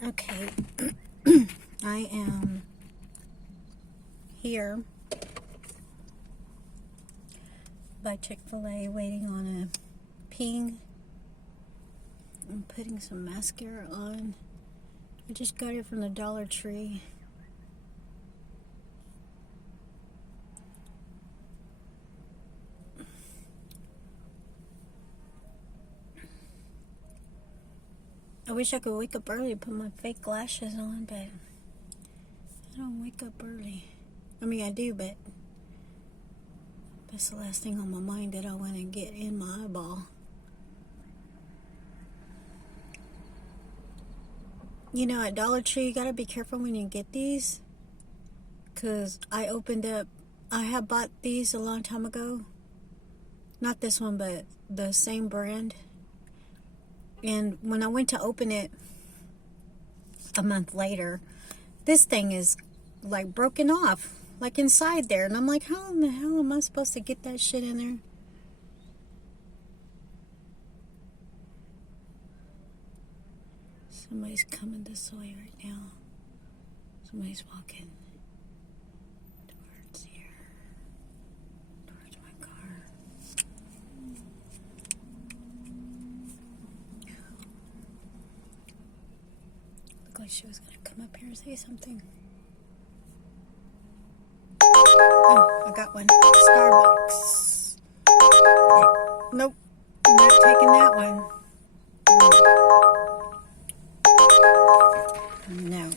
Okay, I am here by Chick-fil-A waiting on a ping. I'm putting some mascara on. I just got it from the Dollar Tree. I wish I could wake up early and put my fake lashes on, but I don't wake up early. I mean, I do, but that's the last thing on my mind that I want to get in my eyeball. You know, at Dollar Tree, you gotta be careful when you get these. Because I have bought these a long time ago. Not this one, but the same brand. And when I went to open it a month later, this thing is like broken off, like inside there. And I'm like, how in the hell am I supposed to get that shit in there? Somebody's coming this way right now. Somebody's walking towards here, towards my car. Looked like she was gonna come up here and say something. Oh, I got one. Starbucks. Nope, not taking that one. No.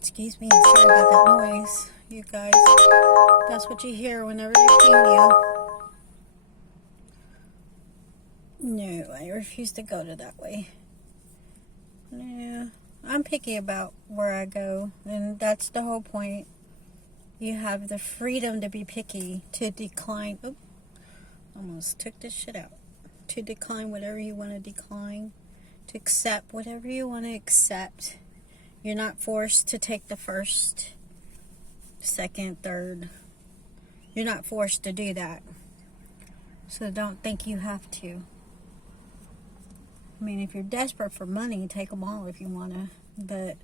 Excuse me, sorry about that noise, you guys. That's what you hear whenever they ping you. No, I refuse to go to that way. Yeah, I'm picky about where I go, and that's the whole point. You have the freedom to be picky, to decline. Oh, almost took this shit out. To decline whatever you want to decline, to accept whatever you want to accept. You're not forced to take the first, second, third. You're not forced to do that. So don't think you have to. I mean, if you're desperate for money, take them all if you want to. But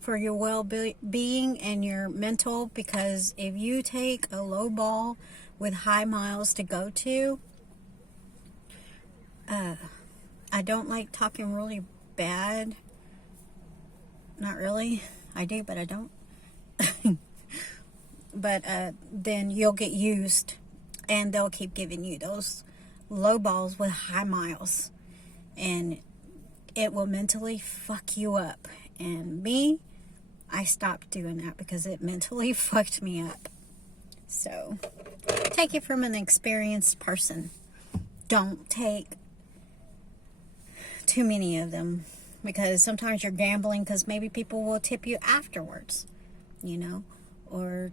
for your well-being and your mental, because if you take a low ball with high miles to go to, I don't like talking really bad. Not really. I do, but I don't. But then you'll get used, and they'll keep giving you those low balls with high miles, and it will mentally fuck you up. And me, I stopped doing that because it mentally fucked me up. So take it from an experienced person. Don't take too many of them, because sometimes you're gambling, because maybe people will tip you afterwards, you know. Or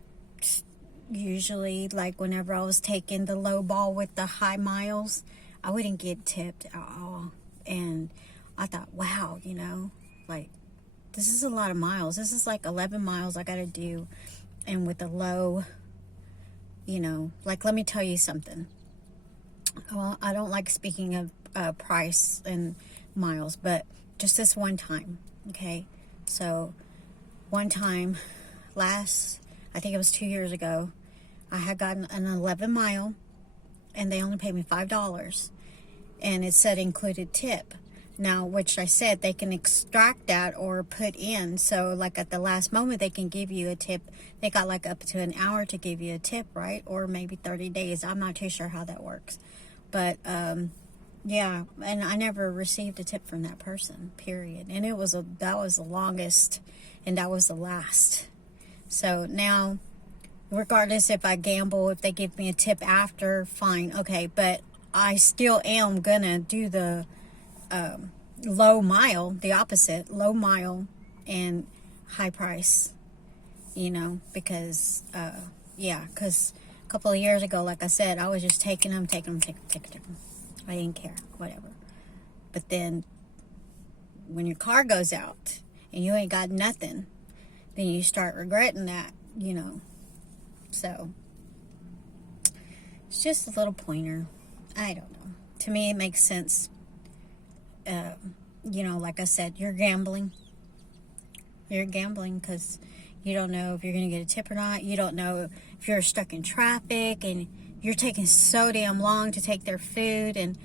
usually, like whenever I was taking the low ball with the high miles, I wouldn't get tipped at all. And I thought, wow, you know, like, this is a lot of miles. This is like 11 miles I gotta do. And with the low, you know, like, let me tell you something. Well, I don't like speaking of price and miles, but just this one time, okay? So one time I think it was 2 years ago, I had gotten an 11 mile, and they only paid me $5, and it said included tip. Now, which I said they can extract that or put in, so like at the last moment they can give you a tip. They got like up to an hour to give you a tip, right? Or maybe 30 days. I'm not too sure how that works. But yeah, and I never received a tip from that person, period. And that was the longest, and that was the last. So now, regardless if I gamble, if they give me a tip after, fine, okay. But I still am gonna do the low mile, the opposite, low mile and high price, you know, because, because a couple of years ago, like I said, I was just taking them. I didn't care, whatever. But then when your car goes out and you ain't got nothing, then you start regretting that, you know. So, it's just a little pointer. I don't know. To me, it makes sense. You know, like I said, you're gambling. You're gambling because you don't know if you're going to get a tip or not. You don't know if you're stuck in traffic and you're taking so damn long to take their food and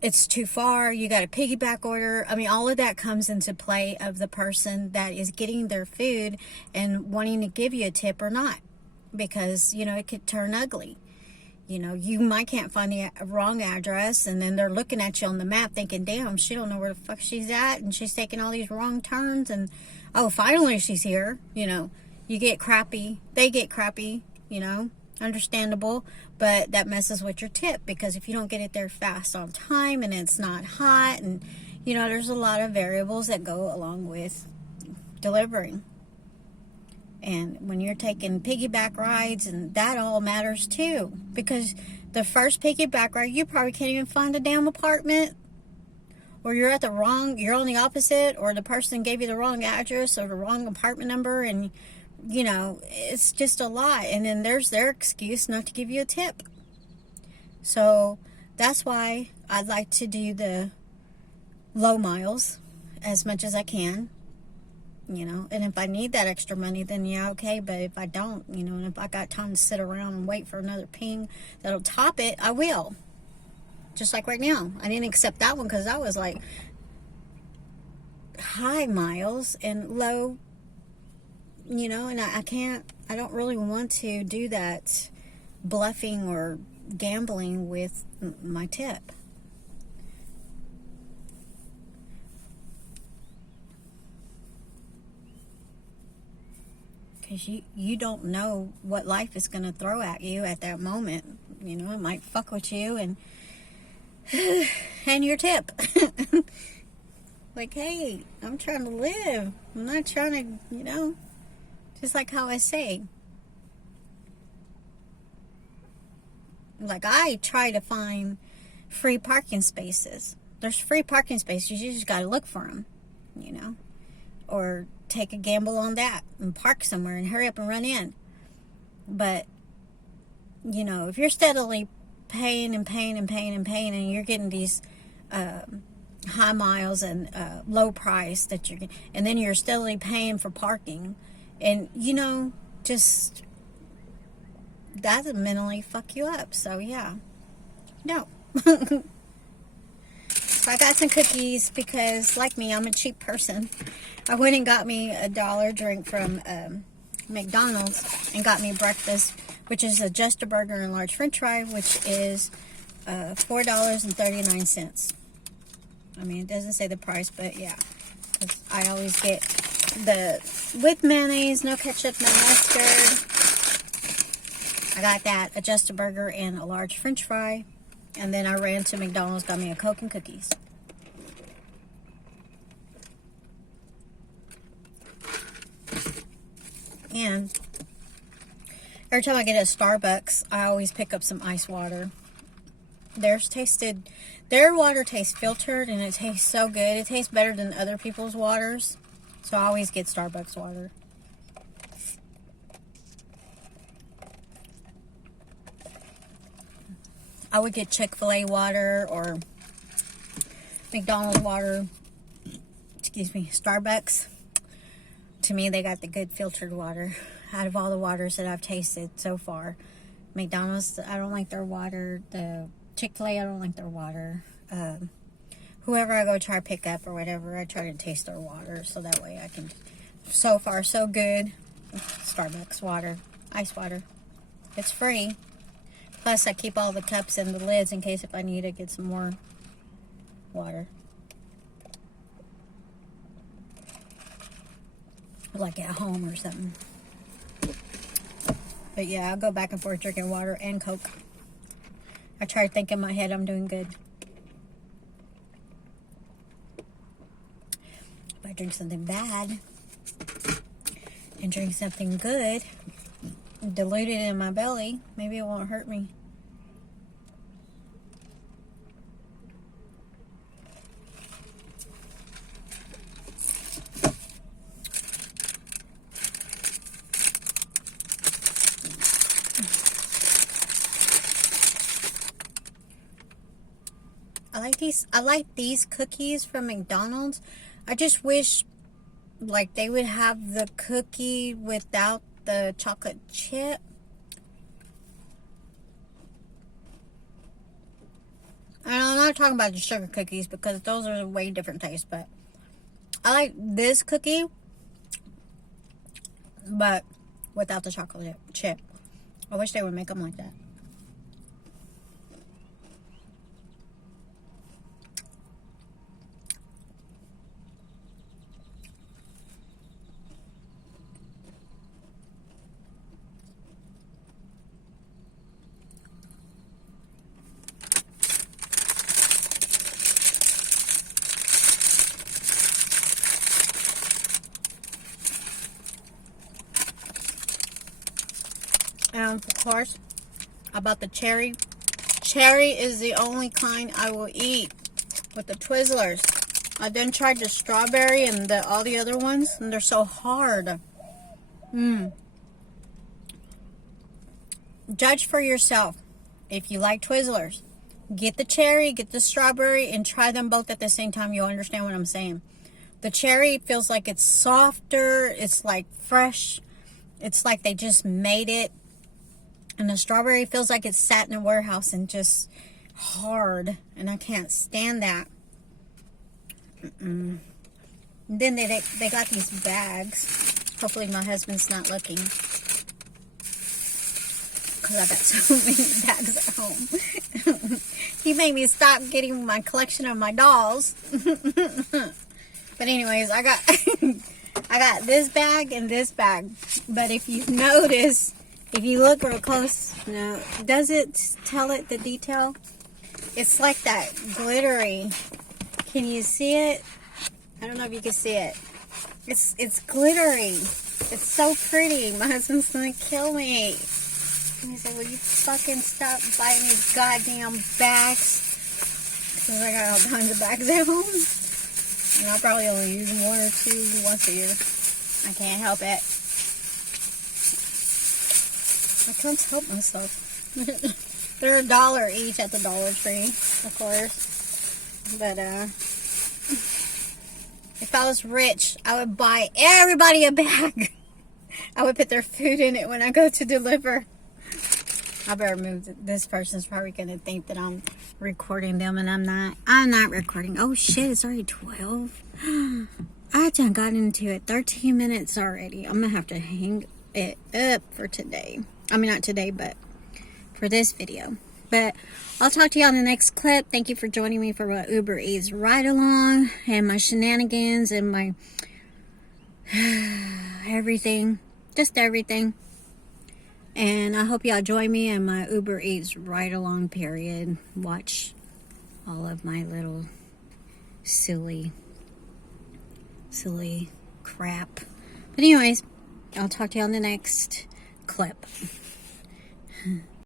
it's too far. You got a piggyback order. I mean, all of that comes into play of the person that is getting their food and wanting to give you a tip or not. Because, you know, it could turn ugly. You know, you might can't find the wrong address, and then they're looking at you on the map thinking, damn, she don't know where the fuck she's at, and she's taking all these wrong turns, and, oh, finally she's here. You know, you get crappy. They get crappy, you know, understandable, but that messes with your tip, because if you don't get it there fast on time, and it's not hot, and, you know, there's a lot of variables that go along with delivering. And when you're taking piggyback rides, and that all matters too. Because the first piggyback ride, you probably can't even find a damn apartment. Or you're on the opposite, or the person gave you the wrong address or the wrong apartment number. And, you know, it's just a lot. And then there's their excuse not to give you a tip. So that's why I'd like to do the low miles as much as I can. You know, and if I need that extra money, then yeah, okay. But if I don't, you know, and if I got time to sit around and wait for another ping that'll top it, I will. Just like right now. I didn't accept that one because I was like high miles and low, you know, and I don't really want to do that bluffing or gambling with my tip. Because you don't know what life is going to throw at you at that moment. You know, it might fuck with you and your tip. Like, hey, I'm trying to live. I'm not trying to, you know, just like how I say. Like, I try to find free parking spaces. There's free parking spaces. You just got to look for them, you know. Or take a gamble on that and park somewhere and hurry up and run in. But, you know, if you're steadily paying and you're getting these high miles and low price that you're getting, and then you're steadily paying for parking, and, you know, just that'll mentally fuck you up. So yeah, no. So I got some cookies because, like me, I'm a cheap person. I went and got me a $1 drink from McDonald's and got me breakfast, which is a Just a Burger and large French fry, which is $4.39. I mean, it doesn't say the price, but yeah, 'cause I always get the with mayonnaise, no ketchup, no mustard. I got that, a Just a Burger and a large French fry, and then I ran to McDonald's, got me a Coke and cookies. And every time I get at Starbucks, I always pick up some ice water. Their water tastes filtered, and it tastes so good. It tastes better than other people's waters. So I always get Starbucks water. I would get Chick-fil-A water or McDonald's water. Excuse me, Starbucks. To me, they got the good filtered water out of all the waters that I've tasted so far. McDonald's, I don't like their water. The Chick-fil-A, I don't like their water. Whoever I go try to pick up or whatever, I try to taste their water so that way I can. So far, so good. Starbucks water, ice water. It's free. Plus, I keep all the cups and the lids in case if I need to get some more water. Like at home or something. But yeah, I'll go back and forth drinking water and Coke. I try to think in my head I'm doing good. If I drink something bad and drink something good, dilute it in my belly, maybe it won't hurt me. I like these cookies from McDonald's. I just wish like they would have the cookie without the chocolate chip. And I'm not talking about the sugar cookies because those are way different tastes, but I like this cookie, but without the chocolate chip. I wish they would make them like that. And of course, about the cherry. Cherry is the only kind I will eat with the Twizzlers. I then tried the strawberry and all the other ones, and they're so hard. Judge for yourself. If you like Twizzlers, get the cherry, get the strawberry, and try them both at the same time. You'll understand what I'm saying. The cherry feels like it's softer. It's like fresh. It's like they just made it. And the strawberry feels like it's sat in a warehouse and just hard. And I can't stand that. And then they got these bags. Hopefully my husband's not looking. Because I got so many bags at home. He made me stop getting my collection of my dolls. But anyways, I got this bag and this bag. But if you notice, if you look real close, no, does it tell it the detail? It's like that glittery. Can you see it? I don't know if you can see it. It's glittery. It's so pretty. My husband's gonna kill me. And he said, will you fucking stop buying these goddamn bags? Because I got all kinds of bags at home. And I'll probably only use one or two once a year. I can't help it. I can't help myself. They're $1 each at the Dollar Tree, of course. But, if I was rich, I would buy everybody a bag. I would put their food in it when I go to deliver. I better move. This person's probably going to think that I'm recording them, and I'm not. I'm not recording. Oh, shit, it's already 12. I done got into it 13 minutes already. I'm going to have to hang it up for today. I mean, not today, but for this video. But I'll talk to you on the next clip. Thank you for joining me for my Uber Eats ride along and my shenanigans and my everything. Just everything. And I hope y'all join me in my Uber Eats ride along period. Watch all of my little silly crap. But anyways, I'll talk to you on the next clip.